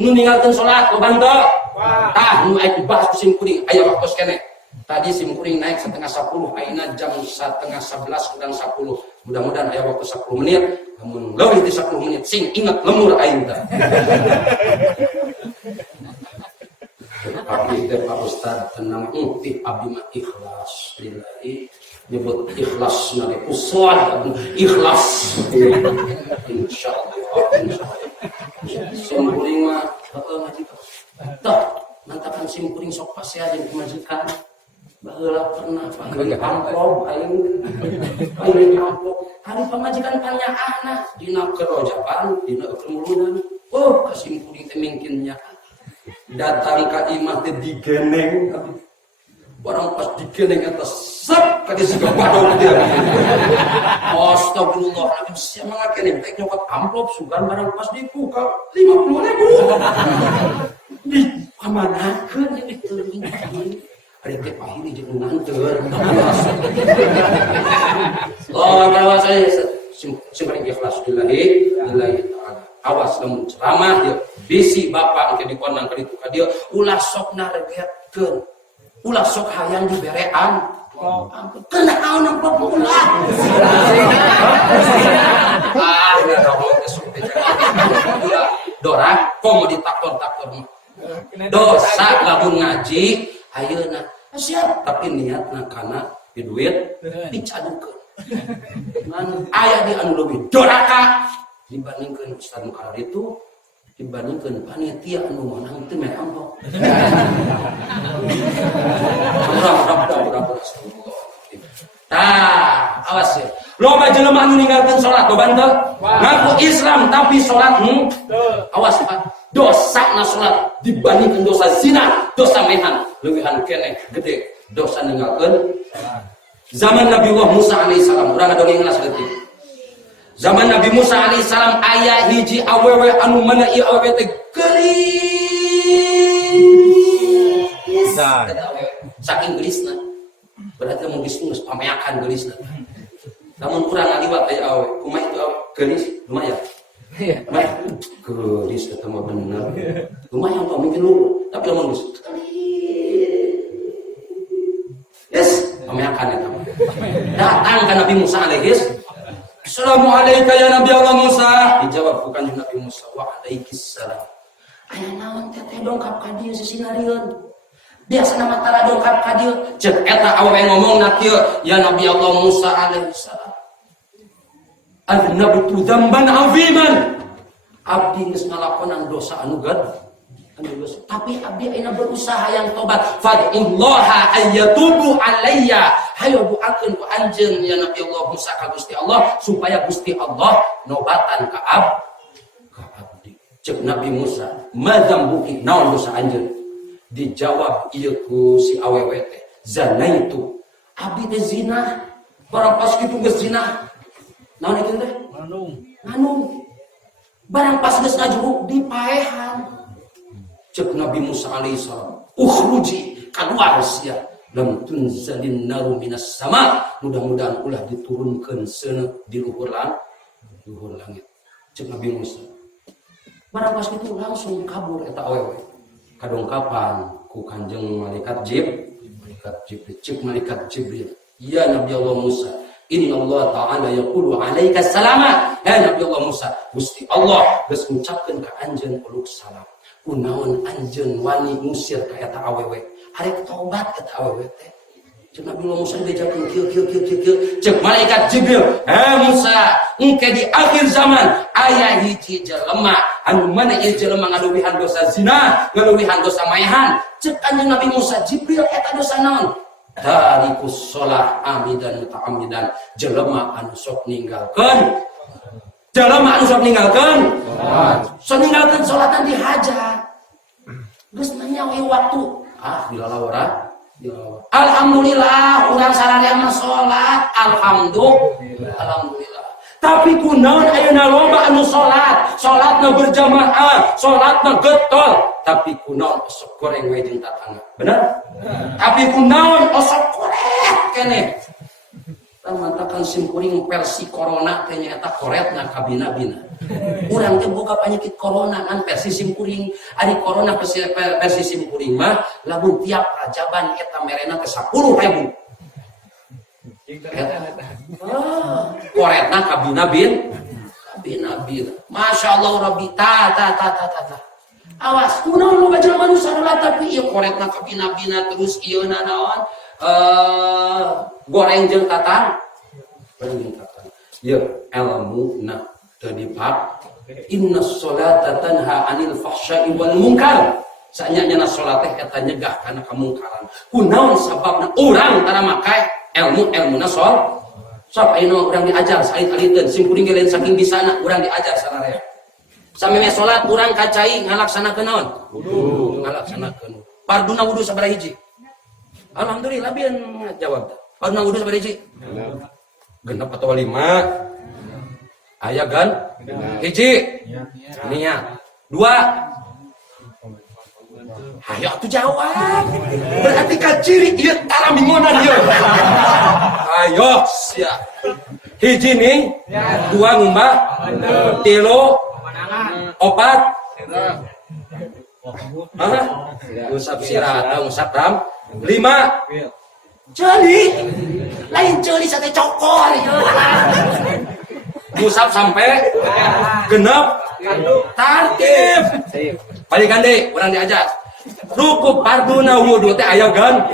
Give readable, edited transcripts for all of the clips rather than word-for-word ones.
nu ninggalkeun salat loban teu? Tah nu aya dibahas ku simkuring aya waktu kene. Tadi simkuring naik 9:30, ayeuna jam 10:11 kurang 10. Mudah-mudahan aya waktu 10 menit. Namun leuwih ti 10 menit sing ingat lemur aing teh. Abdi teh Pak Ustaz tenang ti abdi mah ikhlas lillahi. Nyebut ikhlas nari uswad ikhlas. Insyaallah. Simkuring mah ngaji tah mantakan simkuring sok pasea jeung majikan. Baheula pernah panggil amplop aing amplop hari pamajikan panyaahna dina kerojapan dina kemuludan kasimkuring teh mingkinnya datang ka imah teh digeneng barang pas digeneng eta sep kade siga badog dia astagfirullahaladzim sia mangga keneh teh nyokot amplop sugan barang pas dibuka 50.000 di pamanakeun itu ada teh pahili jeung nganteur. Oh, kalau saya simpen ikhlas lillahi ta'ala. Awas lamun ceramah dia bisi bapak engke dikonang ka ditu ka dieu ulah sok nargetkeun. Ulah sok hayang diberean. Kena naon amplop ulah. Ngomong ke sok teh. Dora komo ditaktor-taktor. Dosa lamun ngaji ayeuna siap tapi niatna kana di duit dicadukeun. Ngan aya di anu leuwih doraka dibandingkeun ustaz mukarar itu dibandingkeun panitia anu meunang teu mere amplop. Tah, awas ya. Loba jelema anu ninggalkeun salat loba teu? Ngaku Islam tapi salat awas Pak. Dosana salat dibandingkeun dosa zina, dosa mehan leuwihan keneh gede dosa ninggalkeun zaman Nabi Musa alaihissalam urang ngadongeng geus leutik. Zaman Nabi Musa alaihissalam aya hiji awewe anu mana ieu awewe teh geulis. Saking geulisna. Berarti mun geus pameakan geulisna. Namun urang ngaliwat aya awewe, kumaha itu awewe geulis lumayan. Iya. Geulis eta mah bener. Lumayan kok mungkin lu, tapi lamun geus yes, pameakan eta mah. Datang ka Nabi Musa alaihis. Assalamualaikum ya Nabi Allah Musa. Dijawab ku kanjeng Nabi Musa, wa alaikis salam. Aya naon teh dongkap ka dieu sisinarieun. Biasa nama tara dongkap ka dieu. Ceuk eta awewe ngomongna kieu, ya Nabi Allah Musa alaihis salam. Adnabtu dzamban aziman. Abdi geus ngalakonan dosa anu gede. Tapi abdi ayeuna berusaha yang tobat. Fad'ullaha ayyatubu alayya. Hayo doakeun ku anjeun ya Nabi Allah Musa ka Gusti Allah supaya Gusti Allah nobatan ka abdi. Ceuk Nabi Musa, "Madzambuki naon dosa anjeun?" Dijawab ieu ku si awewe teh, "Zanaitu." Abdi teh zina. Barang pas kitu geus zina. Naon itu teh? Nganung. Barang pas geus ngajuruk dipaehan. Cek Nabi Musa alaihissalam, ukhruji kaluar sia lam tunzalin naru minas sama. Mudah-mudahan ulah diturunkeun seuneu di luhur langit. Cek Nabi Musa. Barang pas kitu langsung kabur eta awewe. Kadongkapan ku Kanjeng malaikat Jibril. Cek malaikat Jibril, ya Nabi Allah Musa, Inna Allah Ta'ala yaqulu alaika salama. Nabi Allah Musa, Gusti Allah geus ngucapkeun ka anjeun uluk salam. Kunaon anjeun wani ngusir ka eta awewe. Arek tobat eta awewe teh. Cek Nabi Allah Musa diajakeun kieu. Cek malaikat Jibril, Musa, engke di akhir zaman aya hiji jelema anu mana ieu jelema ngaleuwihan dosa zina, ngaleuwihan dosa maehan. Cek anjeun Nabi Musa, Jibril eta dosa naon? Tarikus sholat amidan muta'amidan. Jelema anu sok ninggalkeun sok ninggalkeun salatan dihajar. Geus nanyawi waktu. Dilalawara. Alhamdulillah urang sararea mah salat. Alhamdulillah. Tapi kunaon ayeuna loba anu salatna berjamaah, salatna getol. Tapi kunaon osok goreng wae jeung tatangga. Bener? Tapi kunaon osok korek keneh. mantakan simkuring versi corona kayaknya eta koretna kabina-bina. Urang teh boga penyakit corona kan versi simkuring. Ari corona versi simkuring mah lamun tiap rajaban eta merena teh 10.000. Koretna kabina-bina. Masya Allah Rabbi ta. Awas kunaon loba jelema nu salat tapi ieu koretna kabina-bina terus ieu naon goreng jeung tatang. Ya ilmu na tadipak innas sholata tanha 'anil fahsya'i wal munkar. Saanyana salat teh eta nyegah kana kamungkaran. Kunaon sababna urang tara make ilmu-ilmuna sol. Sok ayeuna urang diajar salit-aliteun simkuring lain saking bisana urang diajar sararea. Sameme salat urang kacai ngalaksanakeun naon? Wudu. Ngalaksanakeun. Farduna wudu sabaraha hiji? Alhamdulillah bieu jawab. Farduna wudu sabaraha hiji? Genep atau 5? Aya gan? Hiji. Niat. 2. Hayo atuh jawab. Berarti ka ciri ieu tara mingonan ieu. Ayo sia. Hiji nih. 2 ngumbah. 3 opat. Usap sirah, usap ram. 5. Celi. Lain celi sate cokor. Usap sampai genep. Tartib. Balikan deh, urang diajar. Rukuk farduna wudu teh aya gan.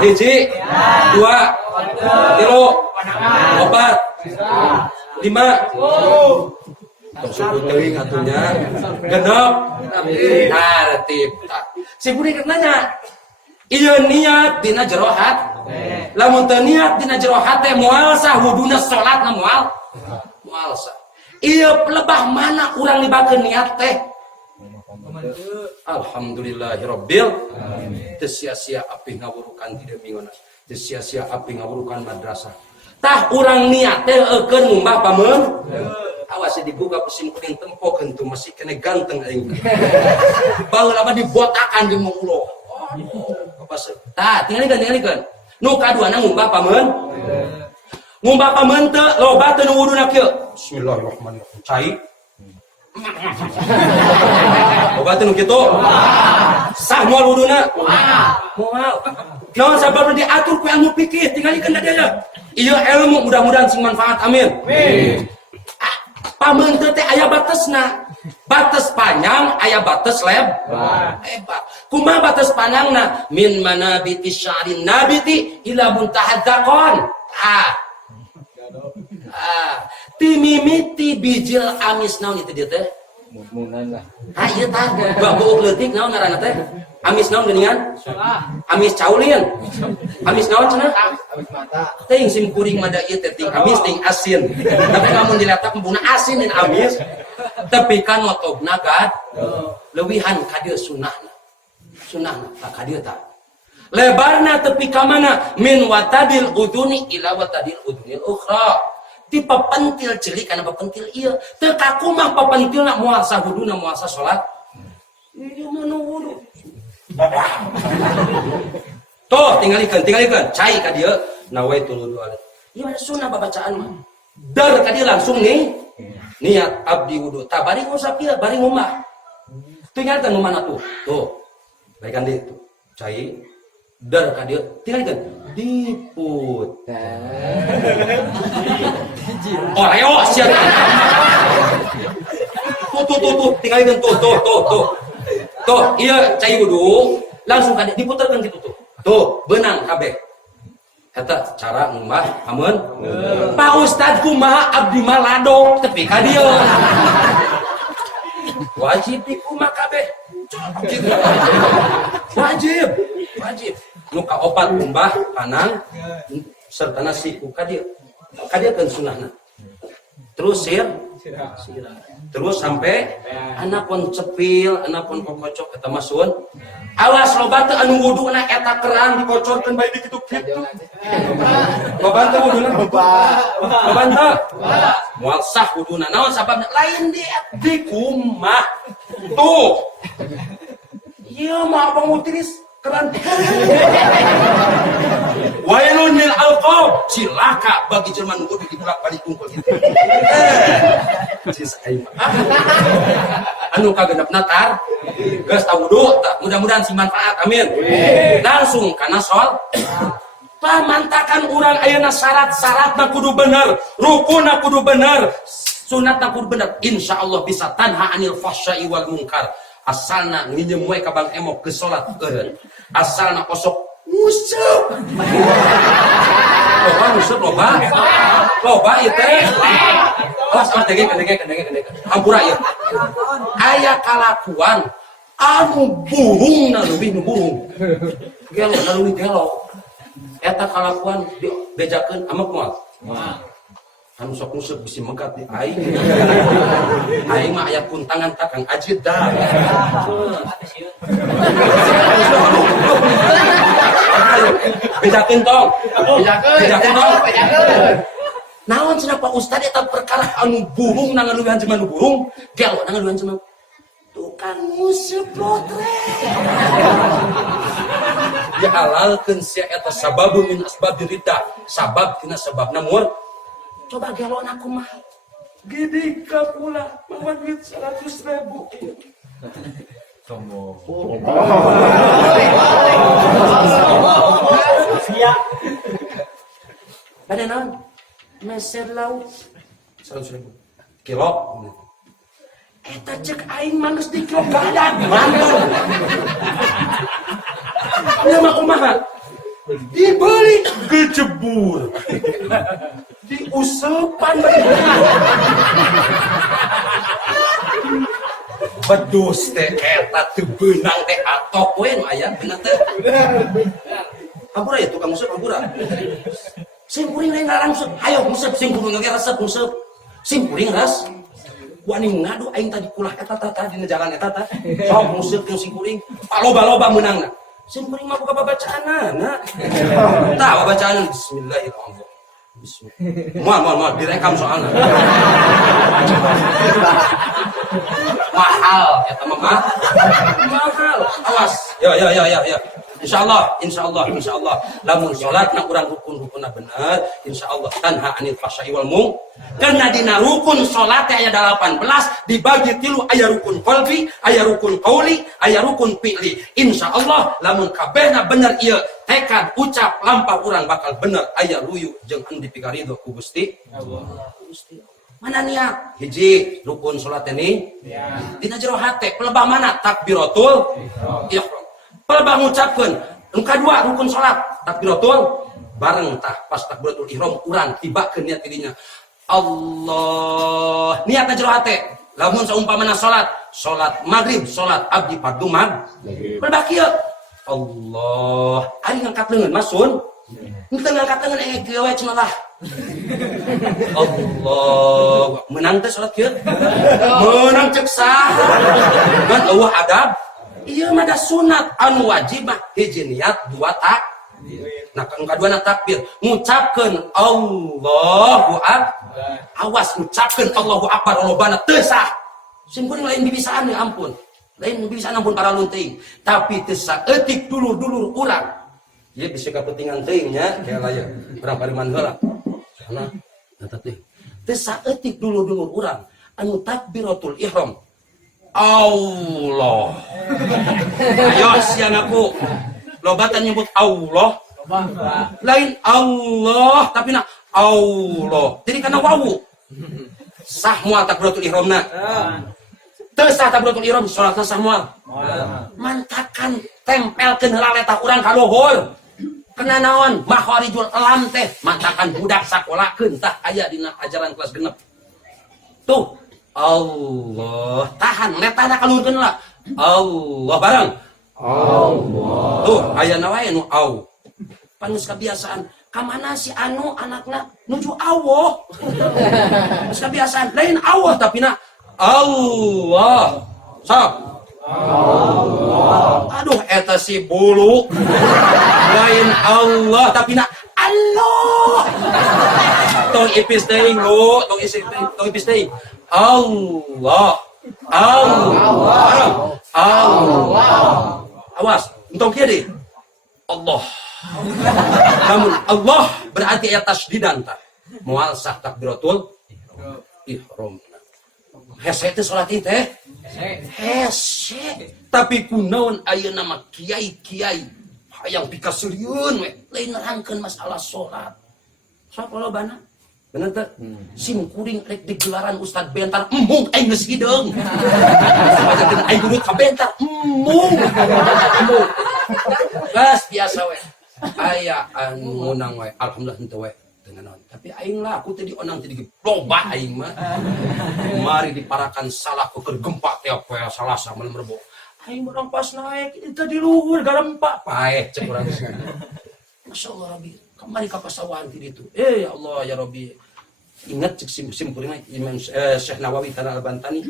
Hiji. 2. 3. 4. 5. Suku teuing atunya genep tartib. Simkuring nanya, ieu niat dina jero hat. Lamun teu niat dina jero hat teh moal sah wuduna salatna moal sah. Ieu lebah mana urang libakeun niat teh? Alhamdulillahirabbil alamin. Teu sia-sia apih ngawurukan ti mingona. Teu sia-sia apih ngawurukan madrasah. Tah urang niat teh eukeun ngumbah pameun. Awas dibuka simkuring tempok hentu masih kena ganteng aing. Baheula mah dibotakan jeung ulo. Apa sih? Tah, tinggalikeun. Nu kaduana ngumbah pameun. Ngumbah pameun teu loba teu nu wuduna kieu. Bismillahirrahmanirrahim. Cai. Loba teu nu kitu. Sah moal wuduna? Moal. Naon sababna diatur ku ilmu fikih tinggalikeun da dieu. Ieu ilmu mudah-mudahan sing manfaat amin. Amin. Pameun teh aya batesna. Bates panjang aya bates lebar. Kumaha bates panjangna? Min manabiti sya'rin nabiti ila muntahadzaqon. Ti mimiti bijil amis naon itu dia teh? Munan lah. Ieu tah babuuk leutik naon ngaranna teh? Amis naon geuningan? Amis caulin. Amis naon cenah? Amis mata. Teuing simkuring mah da ieu teh ting amis ting asin. Tapi lamun diletak embuna asin dan amis, tapi kan motogna gad leuwihan ka dieu sunnahna. Sunnahna ka dieu tah. Lebarna tepi ka mana? Min watadil uduni ila watadil udunil ukhra. Ti papentil celik kana papentil ieu. Teu kakumah papentilna moal sahuduna moal salat. Ieu mah nu wudu. Tuh tinggalikeun cai ka dieu nawaitul wudu. Ieu mah sunah babacaan mah. Dar ka dieu langsung nih niat abdi wudu. Tah bari ngusap ieu bari ngumah. Tinggalkeun ngumahna tuh. Tuh. Balikan deui tuh. Cai dar ka dieu tinggalikeun diput. Oreo sia. Tuh tinggalikeun tuh. Tuh, iya cai wudu langsung ka diputerkeun kitu tuh. Tuh, beunang kabeh. Eta cara ngumbah pameun. Pak Ustad kumaha abdi mah ladok tepi ka dieu. Wajib dikumaha kabeh. Wajib. Nu kaopat ngumbah panang sertana siku ka dieu. Ka dieu keun sunahna. Terus sirah. Terus sampai anapun cepil, anapun kokocok eta masun. Awas loba teu anu wuduna eta keran dikocorkeun bae dikitu kitu. Loba teu wuduna loba teu. Moal sah wuduna. Naon sababna? Lain di kumah. Tuh. Ieu mah apa mutris Keren. Wailun lil alqab, cilaka bagi Jerman kudu dibulak-balik tungkul gitu. Sis aing. Anu kagenep natar, geus tawudu, mudah-mudahan si manfaat, amin. Langsung kana sol. Pamantakan urang ayeuna syarat-syaratna kudu bener, rukunna kudu bener, sunatna kudu bener. Insyaallah bisa tanha anil fahsya'i wal munkar. Asalna nginjem we ka Bang Emok ke salat eureun. Asalna kosok nguseup. Loba nguseup loba. Loba ieu teh. Awas tege. Hampura ieu. Aya kalakuan anu burungna leuwih nu burung. Gelo na leuwih gelo. Eta kalakuan dibejakeun amek moal. Anu sok nguseup bisi megat di aing. Aing mah aya kuntangan takang ajid dah. Bejakeun tong. Bejakeun tong. Naon cenah Pak Ustad eta perkara anu burung na ngaluwihan jeung anu burung, gelo na ngaluwihan jeung tukang nguseup lotre. Dihalalkeun sia eta sababun min asbabil riddah, sabab tina sababna mur. Coba galon aku mah gede ka pula mama duit 100.000. Sombong. Sia. Ada naon? Meser laut 100.000 kilo. Eta cek aing mah geus di kilo badan. Mantul. Ya mah kumaha? Dibeli gejebur. Diusepan bedus teh eta teu beunang teh atok we nu aya beunang teh. Hampura ya tukang nguseup hampura. Sim kuring lain larang nguseup. Hayo nguseup sim kuring ge resep nguseup. Sim kuring ras. Wani ngadu aing tadi kulah eta tah dina jalan eta tah. Sok nguseup jeung sim kuring. Paloba-loba meunangna. Sim kuring mah boga babacaanna. Tah babacaan bismillahirrahmanirrahim. Mal direkam soalnya. Mahal eta mah mahal. Awas. Ya. Insyaallah. Lamun salatna urang rukun-rukunna bener, insyaallah tanha anil fahsya'i wal munkar. Karena dina rukun salat aya 18 dibagi 3 aya rukun qalbi, aya rukun qauli, aya rukun fi'li. Insyaallah lamun kabehna bener ieu tekad ucap lampah urang bakal bener aya ruyu jeung anu dipikaridho ku Gusti Allah. Mana niat? Hiji rukun salat ini dina jero hate pelebah mana takbiratul ihram. Pelebah ngucapkeun. Nu kadua rukun salat takbiratul bareng tah pas takbiratul ihram urang tibakeun niat didinya. Allah niatna jero hate. Lamun saumpamana salat maghrib, salat abdi fardu maghrib. Pelebah kieu Allah, ari ngangkat leungeun masun. Henteu ngangkat leungeun kieu we cenah lah. Allah, menang teh salat kieu. Menang cek saha? Ngan eueuh adab. Ieu mah da sunat anu wajib mah hiji niat dua tak. Nah, kang kaduana takbir, ngucapkeun Allahu akbar. Awas ngucapkeun Allahu akbar lobana teu sah. Sim kuring lain bibisaan ya ampun. Lain bisa nampun para lunting, tapi tesa etik dulur-dulur urang. Ye bisa kapentingan teuing nya, kayak aya urang pariman heula. Sana eta teh. Tesa etik dulur-dulur urang anu takbiratul ihram. Allah. Ayo siang aku. Lobatan nyebut Allah. Lain Allah, tapi na Allah. Jadi kana wawu. Sah moal takbiratul ihramna. Teu sah takbiratul ihram salatna sah moal. Mantakan tempelkeun heula letah urang ka luhur. Kena naon? Makharijul alam teh mantakan budak sakolakeun tah aya dina ajaran kelas genep. Tuh Allah, tahan letahna kaluhurkeun heula. Allah bareng. Allah. Tuh aya wae nu au. Panus kebiasaan. Kamana si anu anakna nuju Allah. Geus kebiasaan lain Allah tapi na Allah. Sok. Allah. Aduh eta si bulu. Lain Allah tapi na Allah. Tong ipis teuing lu, tong ipis teuing. Allah. Allah. Allah. Awas, Entong kieu deui. Allah. Namun Allah berarti aya tasdidan tah. Moal sah takbiratul ihram. Hese teh salat ieu teh. Hese. Tapi kunaon ayeuna mah kiai-kiai hayang pikaseureun we, lain nerangkeun masalah salat. Sok lolobana. Bener teh? Sim kuring rek digelaran Ustad Bentar, embung aing geus hideung. Sabajakeun aing urut ka Bentar, embung. Gas biasa we. Aya anu ngunang we, alhamdulillah henteu we teu naon. Tapi aing lah aku teh dionang teh loba aing mah. Mari diparakan salah keur gempa tiap poe Salasa malam Rebo. Aing urang pas naik itu di luhur garempa paeh cek urang. Masyaallah Rabbi. Kemari ka pasawahan ti ditu. Ya Allah ya Rabbi. Ingat cek sim kuring Imam Syekh Nawawi Tanah Al-Bantani.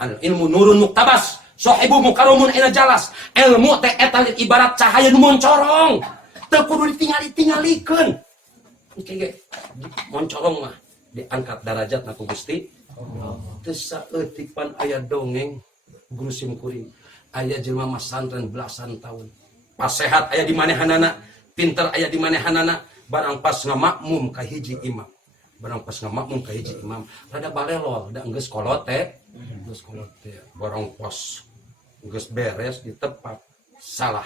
Al ilmu nurun muktabas, sahibu mukarramun ina jalas. Ilmu teh eta ibarat cahaya nu moncorong. Teu kudu ditingali-tingalikeun. Oke ge. Moncorong mah diangkat derajatna ku Gusti Allah. Teu saeutik-pan aya dongeng guru sim kuring. Aya jelema masantren belasan tahun. Pas sehat aya di manehanana, pinter aya di manehanana, barang pas ngamakmum ka hiji imam. Barang pas ngamakmum ka hiji imam, rada balelol, da geus kolot teh. Geus kolot teh. Barang pas geus beres ditepak salah.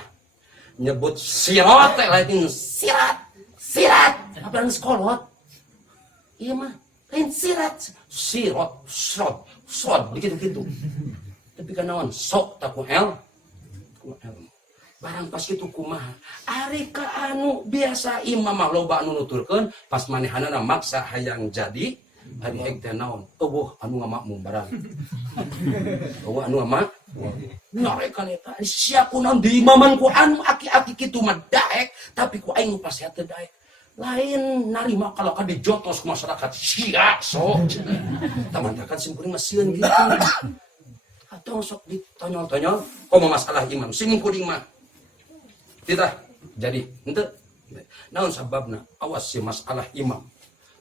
Nyebut sirat teh lain sirat. Sirat. Apa geus kolot? Ieu mah lain sirat. Sirot, begitu-gitu. Tapi kan naon sok tak ku el barang pas kitu kumaha ari ka anu biasa imam mah loba anu nuturkeun pas manehanana maksa hayang jadi ari hek teh naon eueuh anu ngamakmum barang eueuh anu ngamakmum nareka eta sia kunaon di imaman ku anu aki-aki kitu mah daek tapi ku aing pas ya teu daek lain narima kalau ka dijotos ku masyarakat sia sok tamantakan sim kuring mah sieun kitu. Atau sok ditonyol-tonyol, komo masalah imam, sim kuring mah. Tidak jadi, ente. Naon sababna? Awas si masalah imam.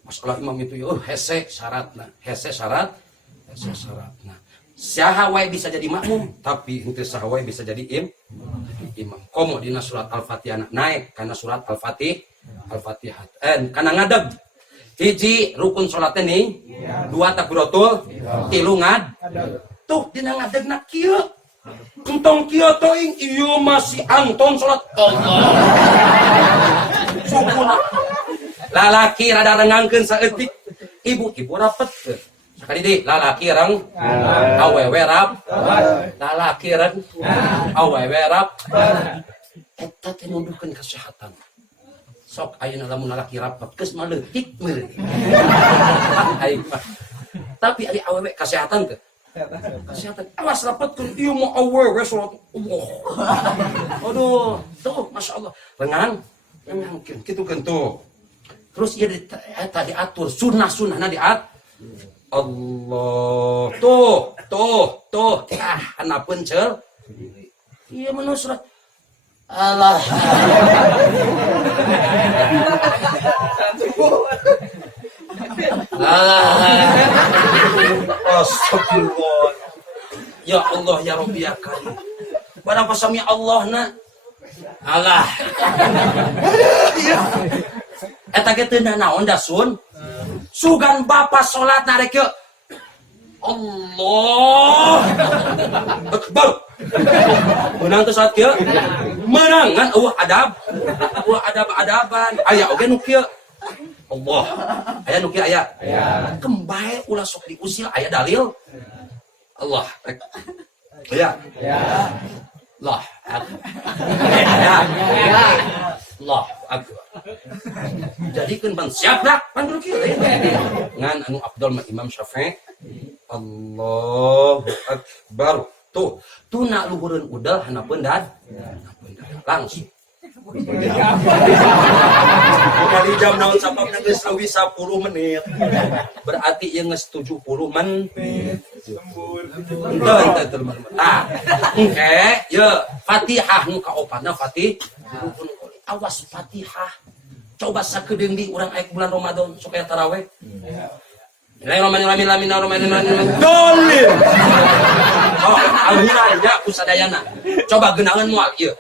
Masalah imam itu hese syaratna, hese syaratna. Saha wae bisa jadi makmum, tapi henteu saha wae bisa jadi imam. Komo dina surat Al-Fatihah naik kana surat Al-Fatihah. Kana ngadeg. Hiji rukun salat nih, dua takbiratul, tilu ngadeg. Tuh dina ngadegna kieu. Entong kieu teuing ieu masih angton salat Allah. Sukuna. Lalaki rada rengangkeun saeutik. Ibu rapetkeun. Sakali deui lalaki reng awewe rap. Lalaki reng awewe rap. Eta teh nuduhkeun kesehatan. Sok ayeuna lamun lalaki rapet geus maleutik meureun. Tapi ari awewe kesehatan teh kesehatan awas rapatkeun ieu mah awewe salat Allah. Aduh, tuh masyaallah. Rengang kitu-kitu tuh. Terus ieu eta diatur sunah-sunahna diatur. Allah. Tuh. Hanapeun ceul. Ieu mah surat Allah. Astagfirullah. Ya Allah ya Rabbi ya Karim. Barang pasami Allah na. Allah. Eta ge teu naon da sun. Sugan bapa salat na rek Allah Akbar. Menang teh saat kieu. Menangan adab-adaban. Aya oge nu kieu. Allah. Aya nu kieu aya. Kembae ulah sok diusil aya dalil. Allah. Ya. Allah. Allah Akbar. Jadikeun pan siap dak pan kieu. Ngan anu afdal mah Imam Syafi'i. Allahu Akbar. Tuh nak luhureun udal hanapeun dad. Langsung. Dari jam naon sababna geus sawi 10 menit. Berarti ieu geus 70 menit. Sembur. Tah. Engke, ye Fatihah nu kaopatna Fatihah. Awas Fatihah. Coba sakedeung di urang aek bulan Ramadan supaya tarawih. Bismillahirrahmanirrahim. Dolil. Oh, alhuranya kusadayana. Coba geunangan moal ieu.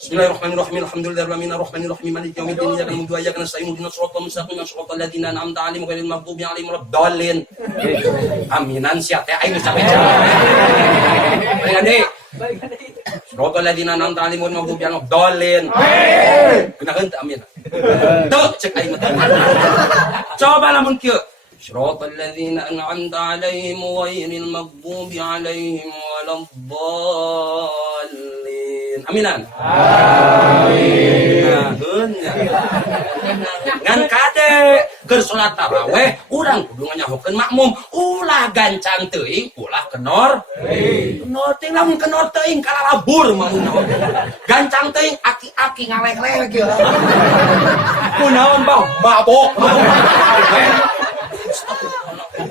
Bismillahirrahmanirrahim. Alhamdulillahirabbil alamin maliki yaumiddin iyyaka na'budu wa iyyaka nasta'in ihdinas siratal mustaqim siratal ladzina an'amta 'alaihim ghairil maghdubi 'alaihim waladdallin. Aminan sia teh aing capek-capek. Baik ade. Siratal ladzina an'amta 'alaihim ghairil maghdubi 'alaihim waladdallin. Kunakeun teh amin. Tuh cek aing mah. Coba lamun kieu. Siratal ladzina an'amta 'alaihim ghairil maghdubi 'alaihim waladdallin. Aminan. Amin. Ngan kade keur salat tarawih urang kudu nganyahokeun makmum ulah gancang teuing ulah kenor. Kenor teh lamun kenor teuing kalalabur mah gancang teuing aki-aki ngaleh-leh ge. Kunaon bang mabok.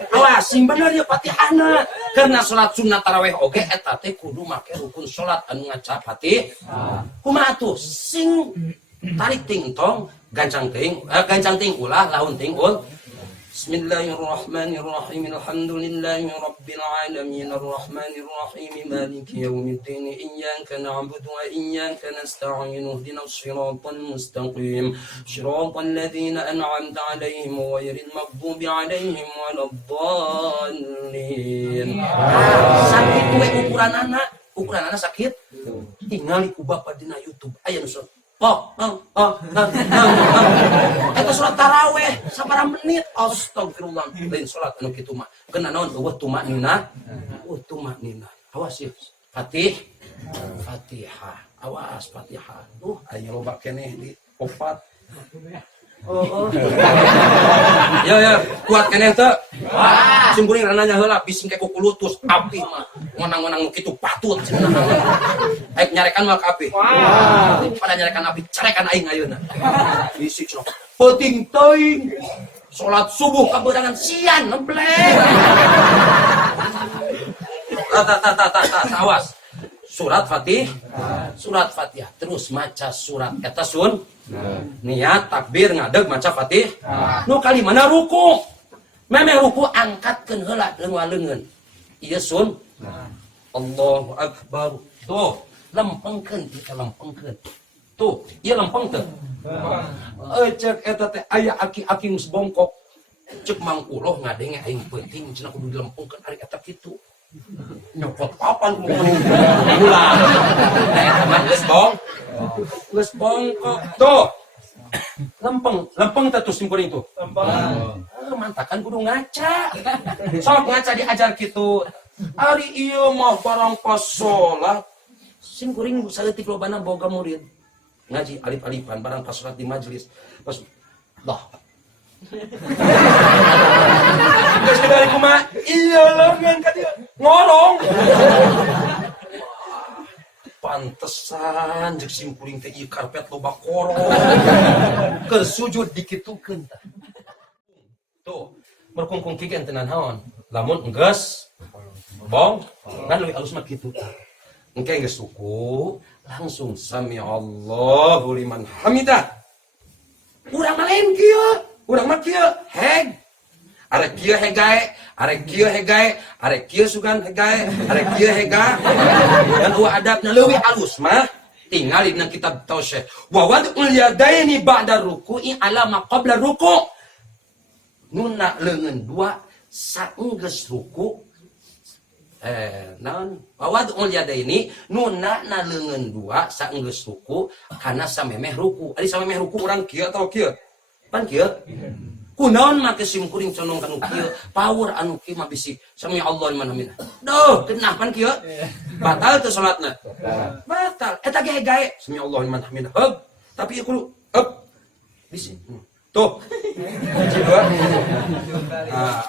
Awas sing bener ya Fatihahna. Karena salat sunat tarawih oge eta teh kudu make rukun salat anu ngaca Fatihah. Kumaha atuh sing tarik ting tong gancang ting ulah laun ting ul. Bismillahirrahmanirrahim. Alhamdulillahi rabbil alamin arrahmanir rahim maliki yaumiddin iyyaka na'budu wa iyyaka nasta'in ihdinas siratal mustaqim siratal ladzina an'amta 'alaihim ghairil maghdubi 'alaihim waladdallin. Sakit we ukuranana sakit. Tingali ku bapa dina YouTube aya nu eta salat tarawih sabaraha menit astagfirullah lain salat anu kitu mah keuna naon eueuh tumaknina awas ieu Fatihah awas Fatihah aya loba keneh di opat ya kuat keneh teu simkuring rananya heula bising ke kukulutus api mah ngonang-ngonang nu kitu patut cenah aik nyarekan mah ka api pada nyarekan api carekan aing ayeuna bisik sok penting teuing salat subuh kabeurangan sian nembleng awas surat Fatihah terus maca surat eta sun niat takbir ngadeg maca Fatihah nu kalimana ruku memeh ruku angkatkeun heula leungeun ieu sun Allahu akbar tuh lempengkeun kita lempengkeun tuh ieu lempeng teu cek eta teh aya aki-aki geus bongkok cek mangkuloh ngadenge aing penting cenah kudu dilempengkeun ari eta kitu nyopot papan ulah eta mah geus bongkok tuh lempeng teh simkuring tuh mantakan kudu ngaca sok ngaca diajar kitu ari ieu mah barang pas salat simkuring saeutik lobana boga murid ngaji alif-alifan barang pas salat di majelis pas dah geus dari kumaha ieu leungeun ka dieu ngorong pantesan jeung simkuring teh ieu karpet loba korong keur sujud dikitukeun tah tuh berkungkung kigen tenan haon lamun enggeus bong kan leuwih alus mah kitu tah engke geus ruku langsung sami Allahu liman hamidah urang mah lain kieu urang mah kieu heg arek kieu hegae arek kieu sugan hegae arek kieu hega dan adabna leuwih alus mah tingali dina kitab tauhid wa wad'ul yadaini ba'da ruku'i ala ma qabla ruku' nunna leungeun dua saenggeus ruku naon wad'ul yadaini nunna na leungeun dua saenggeus ruku kana samemeh ruku ari samemeh ruku urang kieu atawa kieu pan kieu kunaon make simkuring condong kanu kieu power anu kieu mah bisi sami Allah liman hamidah duh kenah pan kieu batal teu salatna batal eta ge gae sami Allah liman hamidah heup tapi ieu kudu heup bisi tuh dua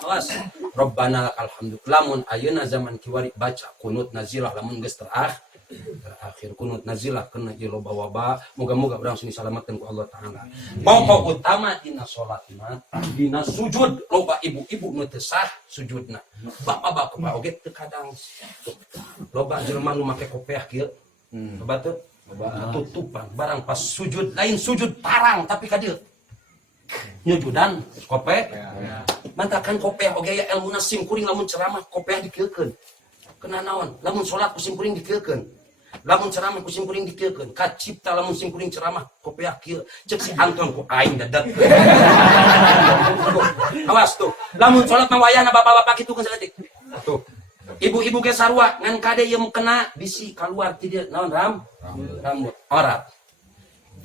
awas Rabbana lakal hamdu lamun ayeuna zaman kiwari baca kunut nazilah lamun geus terakhir kunut nazilah kena ieu loba waba moga-moga urang sini salametkeun ku Allah taala pokok utama dina salat mah dina sujud loba ibu-ibu nu teu sah sujudna bapak-bapak oge teu kadang loba jelema nu make kopiah kieu loba teu tutupan barang pas sujud lain sujud parang tapi ka dieu nyujudan kope mantakan kope oge ya ilmuna simkuring lamun ceramah kope dikeukeun kena naon lamun salat ku simkuring dikeukeun Lamun ceramah ku simkuring dikeun, ka cipta lamun simkuring ceramah kopiah kieu, cek si Anton ku aing dadat. Awas tuh. Lamun salat mah wayahna bapak-bapak kitu kan saeutik. Tuh. Ibu-ibu ge sarua ngan kade ieu kena bisi kaluar ti dieu naon rambut orat.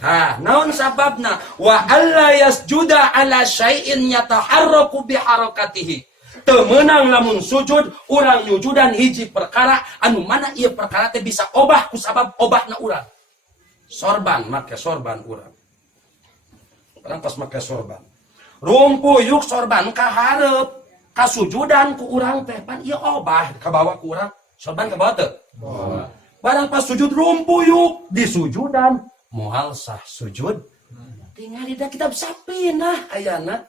Nah, naon sababna? Wa alla yasjuda ala syai'in yataharraku biharakatihi. Teu meunang lamun sujud urang nyujudan hiji perkara anu mana ieu perkara teh bisa obah ku sabab obahna urang. Sorban make sorban urang. Urang pas make sorban. Rumpuyuk sorban ka hareup, kasujudan ku urang teh pan ieu obah ka bawah ku urang. Sorban ka bawah teu? Bawah. Barang pas sujud rumpuyuk di sujudan moal sah sujud. Tinggal di kitab sapinah ayana.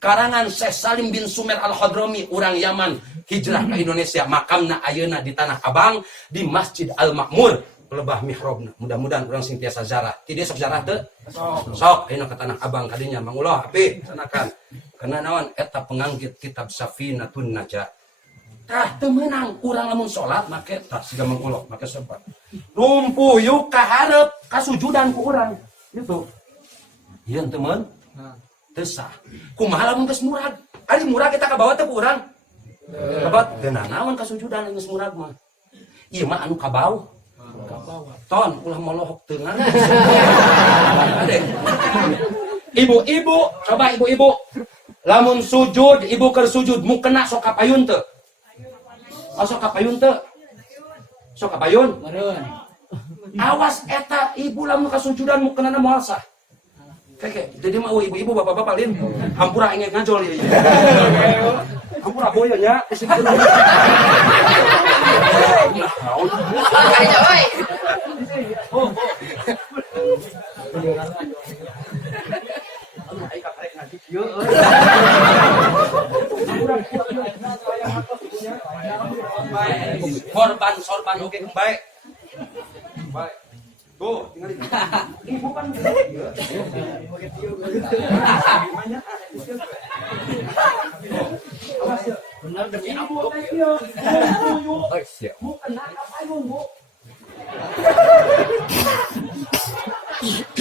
Karangan Syekh Salim bin Sumer Al-Hadrami, orang Yaman, hijrah ke Indonesia, makamna ayeuna di Tanah Abang, di Masjid Al-Makmur, lebah mihrabna. Mudah-mudahan orang sing tiasa zarah. Ti dia sok zarah teu? Sok, ayeuna ke Tanah Abang kadinya Mang Ulah api sanakan. Karena naon eta penganggit kitab Safinatun Najah. Tah teu meunang urang lamun salat make tah siga Mang Ulah make sorban. Rumpuyuk ka hareup, kasujudan ku urang. Gitu. Ieu teu meun? Tesah. Kumaha lamun geus murag? Ari murag kita ka bawah teh ku urang. Ka bawah teu naon kasujudan geus murag mah. Ieu mah anu ka bawah. Ka bawah. Ton ulah molohok teungan. Ibu-ibu, coba ibu-ibu. Lamun sujud, ibu keur sujud mukena sok kapayun teu? Sok kapayun teu? Sok kapayun? Meureun. Awas eta ibu lamun kasujudan mukenana moal sah. Kayak jadi mah ibu-ibu bapak-bapak lin hampura ingin ngajol ya. Hampura boyo nya. Sorban oke kembali. Baik. Tuh, tinggal ini. Ibu kan benar demi ibu Bu kena apa Bu?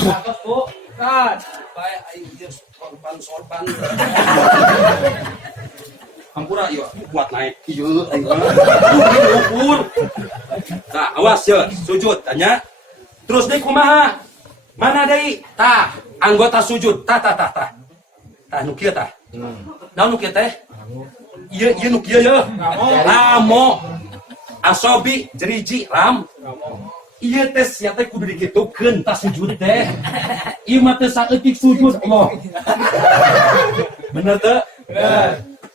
Bagus Bu. Kan. Baik aing sorban. Hampura ieu kuat naik. Ieu aing. Ukur. Nah, awas ya, sujud tanya. Terus deui kumaha? Mana deui? Tah, anggota sujud. Tah. Tah nu kieu tah. Naon nu kieu teh? Ieu nu kieu ya. Lamo. Asobi jeriji ram. Ieu teh sia teh kudu dikitukeun tah sujud teh. Ieu mah teh saeutik sujud Allah. Bener teu?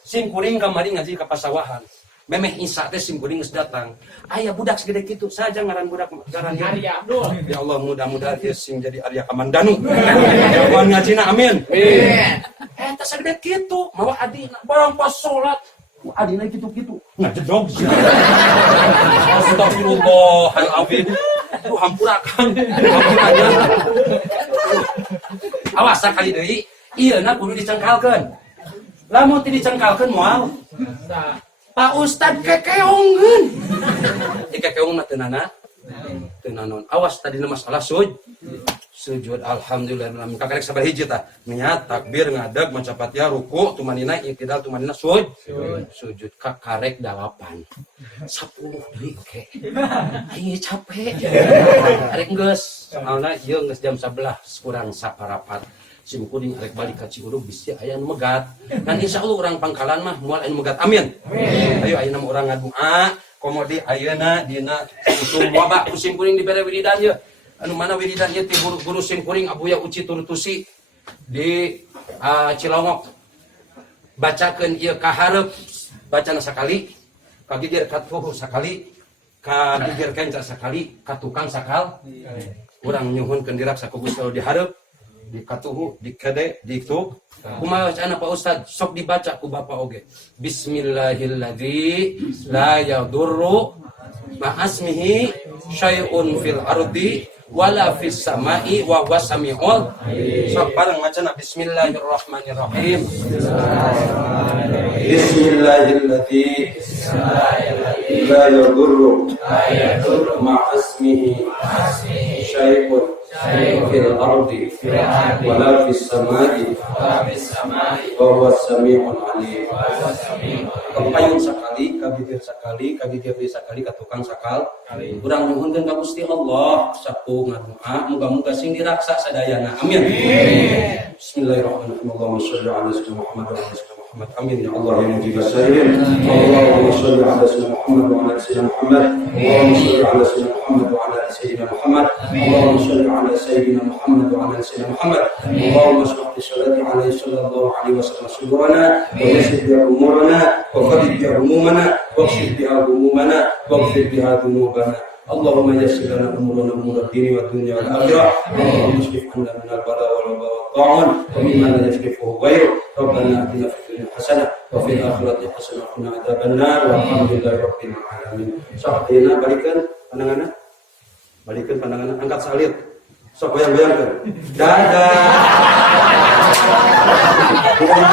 Sim kuring kamari ngaji ka pasawahan. Memeh Isa teh sim kuring geus datang. Aya budak segede kitu, saja ngaran budak ngaran Arya Abdul. Ya Allah mudah-mudahan ieu sing jadi Arya Kamandanu. Ya Allah ngajina amin. Amin. Eta segede kitu, mawa adina barang pas salat. Adina kitu-kitu. Ngajedog sia. Astagfirullahalazim. Itu hampura kan. Awas sakali deui, ieu na kudu dicengkalkeun. Lamun teu dicengkalkeun moal. Pak Ustad kekeongeun. Kekeong mah teu nana. Teu nanon. Awas tadi masalah sujud. Alhamdulillah. Kakarek sabar hiji tah. Niat takbir ngadeg maca Fatihah ruku tumanina iktidal tumanina sujud. Kakarek 8. 10 deui ke. Ieu capek. Arek geus. Soalna ieu geus jam 11 kurang saparapat. Sim kuring arek balik ka Ciurug bisi aya nu megat. Dan insyaallah urang pangkalan mah moal anu megat. Amin. Amin. Ayo ayeuna mah urang ngadua, komodi ayeuna dina usum wabah sim kuring dibere wiridan ye. Anu mana wiridan ye ti guru sim kuring Abuya Uci Turutusi di Cilongok. Bacakeun ieu ka hareup, bacana sakali, ka gigir katuh sakali, ka gigir kenca sakali, ka tukang sakal. Urang nyuhunkeun dirak sakugus di hareup. Di katuhu, di kede, di tuk. Kumaha bacana Pak Ustad, sok dibaca ku Bapak oge. Bismillahilladzi la yadurru ma'asmihi syai'un fil ardi wala fis sama'i wa huwas samiul. Sok bareng bacana Bismillahirrahmanirrahim. Bismillahilladzi la yadurru ma'a ismihi syai'un fil ardi wala fis samai wa huwa samiul alim. Kepayun sakali, kabikir sakali, kabikir sakali, katukang sakal. Urang nyuhunkeun ka Gusti Allah sapu ngadoa, muga-muga sing diraksa sadayana. Amin. Bismillahirrahmanirrahim. Allahumma shalli ala sayyidina Muhammad wa ala sayyidina Muhammad. Amin ya Allah ya mujib as-sa'ilin. Allahumma shalli ala sayyidina Muhammad wa ala sayyidina Muhammad. Allahumma shalli ala sayyidina Muhammad wa ala sayyidina Muhammad. Allahumma shalli ala sayyidina Muhammad wa ala sayyidina Muhammad. Allahumma shalli salati alaihi sallallahu alaihi wasallam suburana wa yassir bi umurana wa fadid bi umumana wa qsid bi umumana wa qsid bi dhunubana. Allahumma yassir lana umurana umur ad-din wa dunya wal akhirah. Allahumma ishrif 'anna min al-bala wal waba wat ta'un wa mimma la yashrifuhu ghayru. Rabbana atina fid dunya hasanah wa fil akhirati hasanah wa qina adzabannar. Walhamdulillahi rabbil alamin. Sahabatena balikan pandanganna. Balikan pandanganna, angkat salit. Sok goyang-goyangkeun. Dadah. Bukan